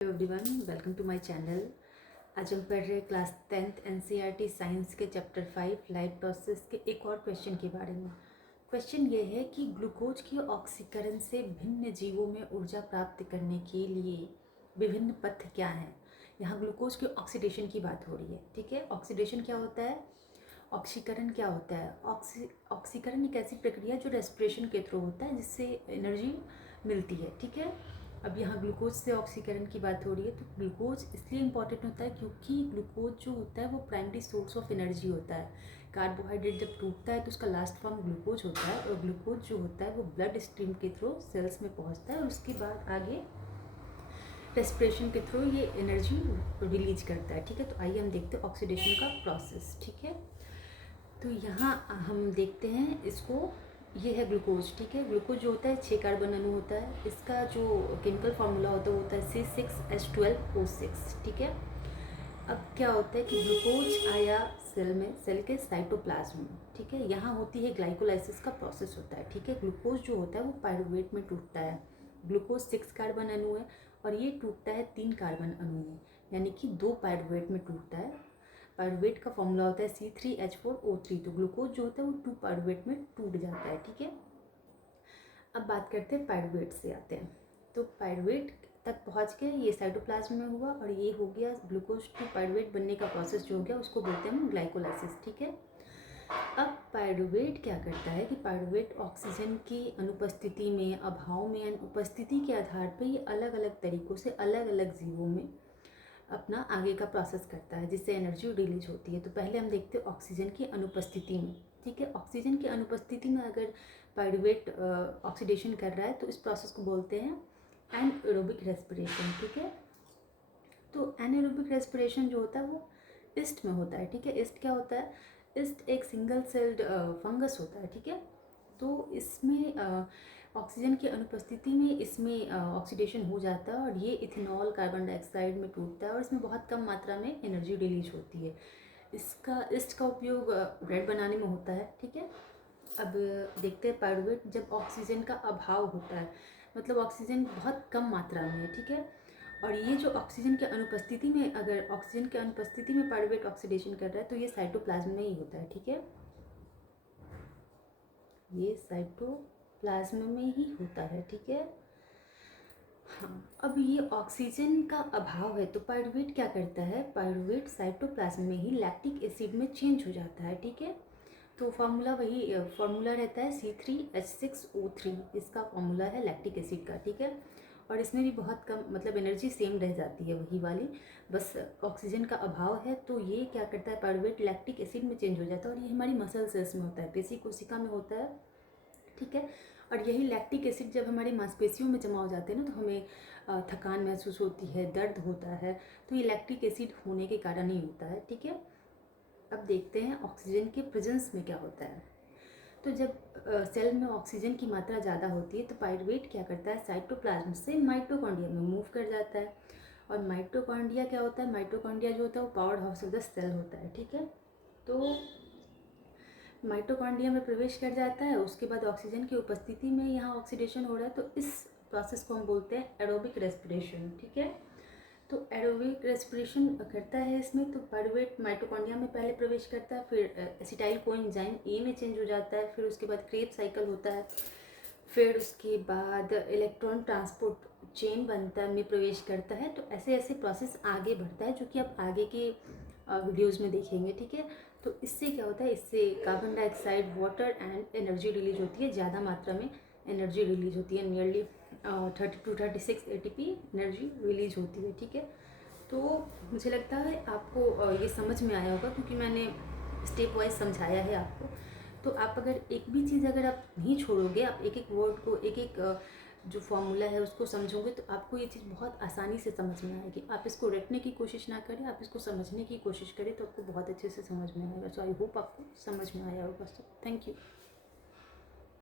Hello everyone, welcome to my channel. आज हम पढ़ रहे क्लास 10th एनसीईआरटी साइंस के चैप्टर 5 लाइफ प्रोसेस के एक और क्वेश्चन के बारे में। क्वेश्चन ये है कि ग्लूकोज के ऑक्सीकरण से भिन्न जीवों में ऊर्जा प्राप्त करने के लिए विभिन्न पथ क्या हैं। यहाँ ग्लूकोज के ऑक्सीडेशन की बात हो रही है, ठीक है। ऑक्सीडेशन क्या होता है, ऑक्सीकरण क्या होता है। ऑक्सीकरण एक ऐसी प्रक्रिया जो रेस्पिरेशन के थ्रू होता है जिससे एनर्जी मिलती है, ठीक है। अब यहाँ ग्लूकोज से ऑक्सीकरण की बात हो रही है, तो ग्लूकोज इसलिए इम्पॉर्टेंट होता है क्योंकि ग्लूकोज जो होता है वो प्राइमरी सोर्स ऑफ एनर्जी होता है। कार्बोहाइड्रेट जब टूटता है तो उसका लास्ट फॉर्म ग्लूकोज होता है, और ग्लूकोज जो होता है वो ब्लड स्ट्रीम के थ्रू सेल्स में पहुँचता है और उसके बाद आगे रेस्पिरेशन के थ्रू ये एनर्जी रिलीज करता है, ठीक है। तो आइए हम देखते हैं ऑक्सीडेशन का प्रोसेस, ठीक है। तो यहाँ हम देखते हैं इसको, ये है ग्लूकोज, ठीक है। ग्लूकोज जो होता है 6 कार्बन अणु होता है। इसका जो केमिकल फार्मूला होता है C6H12O6, ठीक है। अब क्या होता है कि ग्लूकोज आया सेल में, सेल के साइटोप्लाज्म में, ठीक है। यहाँ होती है ग्लाइकोलाइसिस का प्रोसेस होता है, ठीक है। ग्लूकोज जो होता है वो पायरुवेट में टूटता है। ग्लूकोज 6 कार्बन अणु है और ये टूटता है 3 कार्बन अणु में, यानी कि 2 पायरुवेट में टूटता है। पायरुवेट का फॉर्मूला होता है C3H4O3। तो ग्लूकोज जो होता है वो 2 पायरुवेट में टूट जाता है, ठीक है। अब बात करते हैं पायरुवेट से आते हैं। तो पायरुवेट तक पहुंच के ये साइटोप्लाज्म में हुआ और ये हो गया ग्लूकोज 2 पायरुवेट बनने का प्रोसेस जो हो गया उसको बोलते हैं हम ग्लाइकोलाइसिस, ठीक है। अब पायरुवेट क्या करता है कि पायरुवेट ऑक्सीजन की अनुपस्थिति में, अभाव में, उपस्थिति के आधार पर ये अलग अलग तरीक़ों से अलग अलग जीवों में अपना आगे का प्रोसेस करता है जिससे एनर्जी रिलीज होती है। तो पहले हम देखते हैं ऑक्सीजन की अनुपस्थिति में, ठीक है। ऑक्सीजन की अनुपस्थिति में अगर पायरुवेट ऑक्सीडेशन कर रहा है तो इस प्रोसेस को बोलते हैं एनएरोबिक रेस्पिरेशन, ठीक है। तो एनएरोबिक रेस्पिरेशन जो होता है वो ईस्ट में होता है, ठीक है। ईस्ट क्या होता है, ईस्ट एक सिंगल सेल्ड फंगस होता है, ठीक है। तो इसमें ऑक्सीजन की अनुपस्थिति में इसमें ऑक्सीडेशन हो जाता है और ये इथेनॉल कार्बन डाइऑक्साइड में टूटता है और इसमें बहुत कम मात्रा में एनर्जी रिलीज होती है। इसका ईस्ट का उपयोग ब्रेड बनाने में होता है, ठीक है। अब देखते हैं पायरुवेट जब ऑक्सीजन का अभाव होता है, मतलब ऑक्सीजन बहुत कम मात्रा में है, ठीक है। और ये जो ऑक्सीजन के अनुपस्थिति में, अगर ऑक्सीजन के अनुपस्थिति में पायरुवेट ऑक्सीडेशन कर रहा है तो ये साइटोप्लाज्म में ही होता है, ठीक है। ये साइटोप्लाज्म में ही होता है, ठीक है। हाँ, अब ये ऑक्सीजन का अभाव है तो पायरुवेट क्या करता है, पायरुवेट साइटोप्लाज्म में ही लैक्टिक एसिड में चेंज हो जाता है, ठीक है। तो फार्मूला वही फार्मूला रहता है C3H6O3, इसका फार्मूला है लैक्टिक एसिड का, ठीक है। और इसमें भी बहुत कम, मतलब एनर्जी सेम रह जाती है वही वाली, बस ऑक्सीजन का अभाव है। तो ये क्या करता है, पायरुवेट लैक्टिक एसिड में चेंज हो जाता है और ये हमारी मसल सेल्स में होता है, पेशी कोशिका में होता है, ठीक है। और यही लैक्टिक एसिड जब हमारी मांसपेशियों में जमा हो जाते हैं ना तो हमें थकान महसूस होती है, दर्द होता है, तो ये लैक्टिक एसिड होने के कारण ही होता है, ठीक है। अब देखते हैं ऑक्सीजन के प्रेजेंस में क्या होता है। तो जब सेल में ऑक्सीजन की मात्रा ज़्यादा होती है तो पायरुवेट क्या करता है, साइटोप्लाज्म से माइटोकॉन्ड्रिया में मूव कर जाता है। और माइटोकॉन्ड्रिया क्या होता है, माइटोकॉन्ड्रिया जो होता है वो power house of the cell होता है, ठीक है। तो माइटोकॉन्ड्रिया में प्रवेश कर जाता है, उसके बाद ऑक्सीजन की उपस्थिति में यहाँ ऑक्सीडेशन हो रहा है, तो इस प्रोसेस को हम बोलते हैं एरोबिक रेस्पिरेशन, ठीक है। तो एरोबिक रेस्पिरेशन करता है इसमें, तो पायरुवेट माइटोकॉन्ड्रिया में पहले प्रवेश करता है, फिर एसिटाइल कोएंजाइम ए में चेंज हो जाता है, फिर उसके बाद क्रेब साइकिल होता है, फिर उसके बाद इलेक्ट्रॉन ट्रांसपोर्ट चेन बनता है में प्रवेश करता है। तो ऐसे ऐसे प्रोसेस आगे बढ़ता है जो कि आप आगे के वीडियोज़ में देखेंगे, ठीक है। तो इससे क्या होता है, इससे carbon dioxide, water and energy release होती है, ज़्यादा मात्रा में एनर्जी रिलीज होती है, nearly 30 to 36 ATP energy release होती है, ठीक है। तो मुझे लगता है आपको ये समझ में आया होगा क्योंकि मैंने स्टेप वाइज समझाया है आपको। तो आप अगर एक भी चीज़ अगर आप नहीं छोड़ोगे, आप एक एक वर्ड को, एक एक जो फॉर्मूला है उसको समझोगे तो आपको ये चीज़ बहुत आसानी से समझ में आएगी। आप इसको रटने की कोशिश ना करें, आप इसको समझने की कोशिश करें तो आपको बहुत अच्छे से समझ में आएगा। सो आई होप आपको समझ में आया होगा। So thank you.